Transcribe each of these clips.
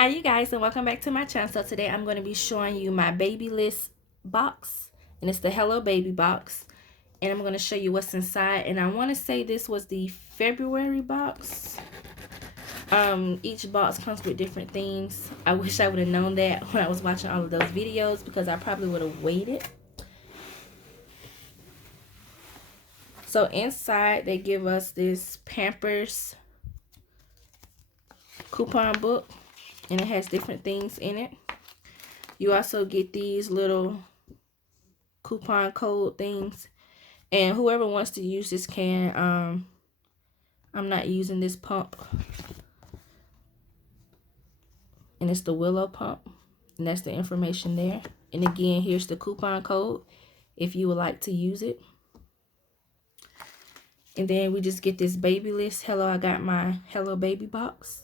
Hi you guys, and welcome back to my channel. So today I'm going to be showing you my Babylist box, and it's the Hello Baby box, and I'm going to show you what's inside. And I want to say this was the February box. Each box comes with different things. I wish I would have known that when I was watching all of those videos, because I probably would have waited. So inside they give us this Pampers coupon book, and it has different things in it. You also get these little coupon code things, and whoever wants to use this can. I'm not using this pump, and it's the Willow pump, and that's the information there. And again, here's the coupon code if you would like to use it. And then we just get this Babylist Hello, I got my Hello Baby box.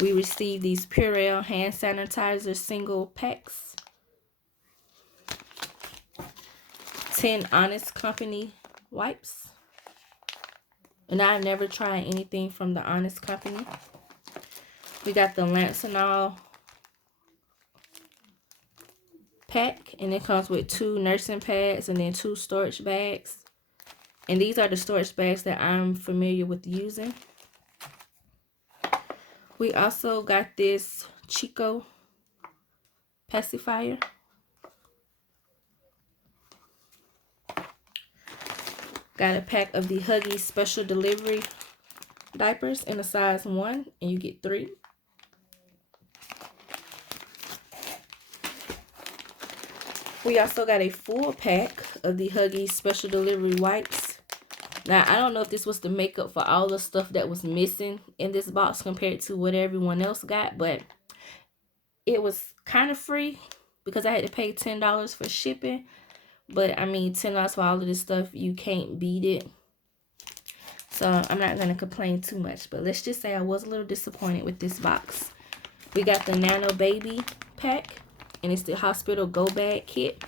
We receive these Purell hand sanitizer single packs, 10 Honest Company wipes, and I've never tried anything from the Honest Company. We got the Lansanol pack, and it comes with 2 nursing pads and then 2 storage bags, and these are the storage bags that I'm familiar with using. We also got this Chico pacifier. Got a pack of the Huggies special delivery diapers in a size 1, and you get 3. We also got a full pack of the Huggies special delivery wipes. Now, I don't know if this was the makeup for all the stuff that was missing in this box compared to what everyone else got, but it was kind of free because I had to pay $10 for shipping. But I mean, $10 for all of this stuff, you can't beat it. So I'm not going to complain too much, but let's just say I was a little disappointed with this box. We got the Nano Baby pack, and it's the hospital go bag kit.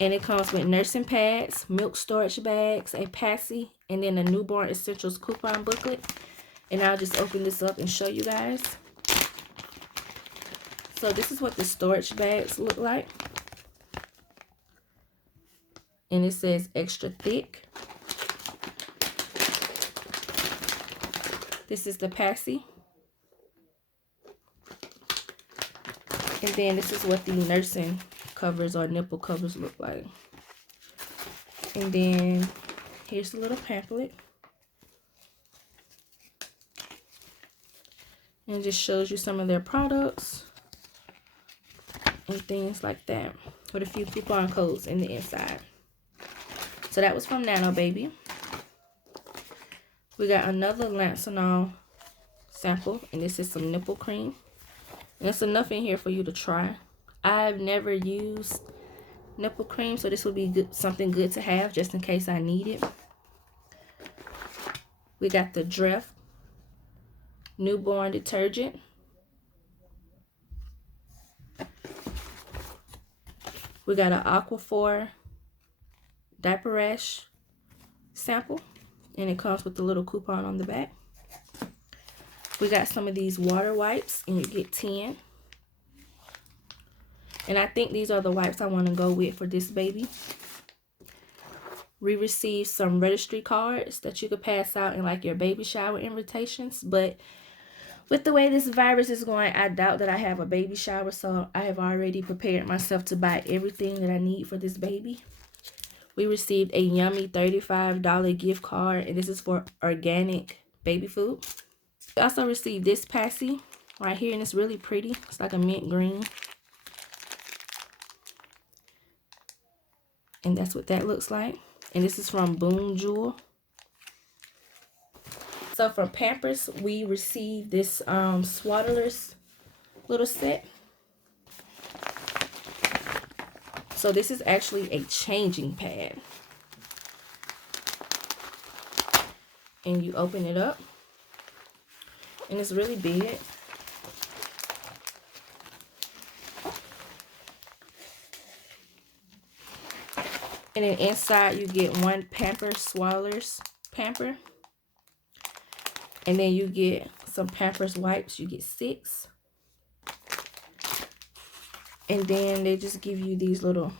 And it comes with nursing pads, milk storage bags, a passy, and then a newborn essentials coupon booklet. And I'll just open this up and show you guys. So this is what the storage bags look like. And it says extra thick. This is the passy. And then this is what the nursing covers or nipple covers look like. And then here's the little pamphlet. And it just shows you some of their products and things like that, with a few coupon codes in the inside. So that was from Nano Baby. We got another Lansanol sample, and this is some nipple cream. And it's enough in here for you to try. I've never used nipple cream, so this would be good, something good to have just in case I need it. We got the Dreft newborn detergent. We got an Aquaphor diaper rash sample, and it comes with the little coupon on the back. We got some of these water wipes, and you get 10. And I think these are the wipes I want to go with for this baby. We received some registry cards that you could pass out in like your baby shower invitations. But with the way this virus is going, I doubt that I have a baby shower. So I have already prepared myself to buy everything that I need for this baby. We received a yummy $35 gift card, and this is for organic baby food. We also received this passy right here, and it's really pretty. It's like a mint green. And that's what that looks like. And this is from Boom Jewel. So from Pampers, we received this Swaddlers little set. So this is actually a changing pad. And you open it up, and it's really big. And then inside you get 1 Pampers Swallowers Pamper. And then you get some Pampers wipes. You get 6. And then they just give you these little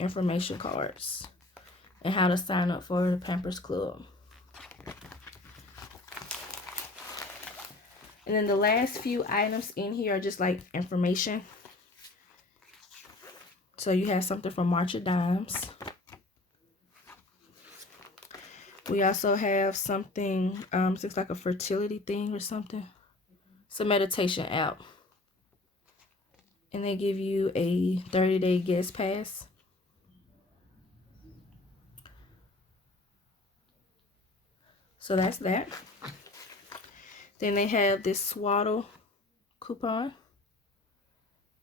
information cards and how to sign up for the Pampers Club. And then the last few items in here are just like information. So you have something from March of Dimes. We also have something, looks like a fertility thing or something. It's a meditation app. And they give you a 30-day guest pass. So that's that. Then they have this swaddle coupon.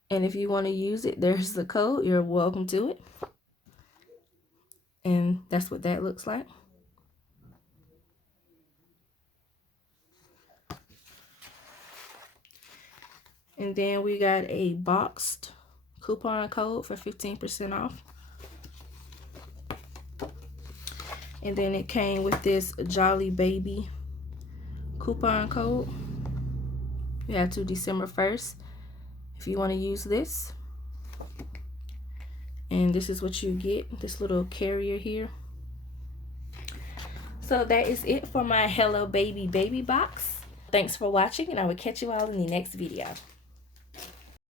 And if you want to use it, there's the code. You're welcome to it. And that's what that looks like. And then we got a boxed coupon code for 15% off. And then it came with this Jolly Baby coupon code. You have to December 1st if you want to use this. And this is what you get, this little carrier here. So that is it for my Hello Baby Baby box. Thanks for watching, and I will catch you all in the next video.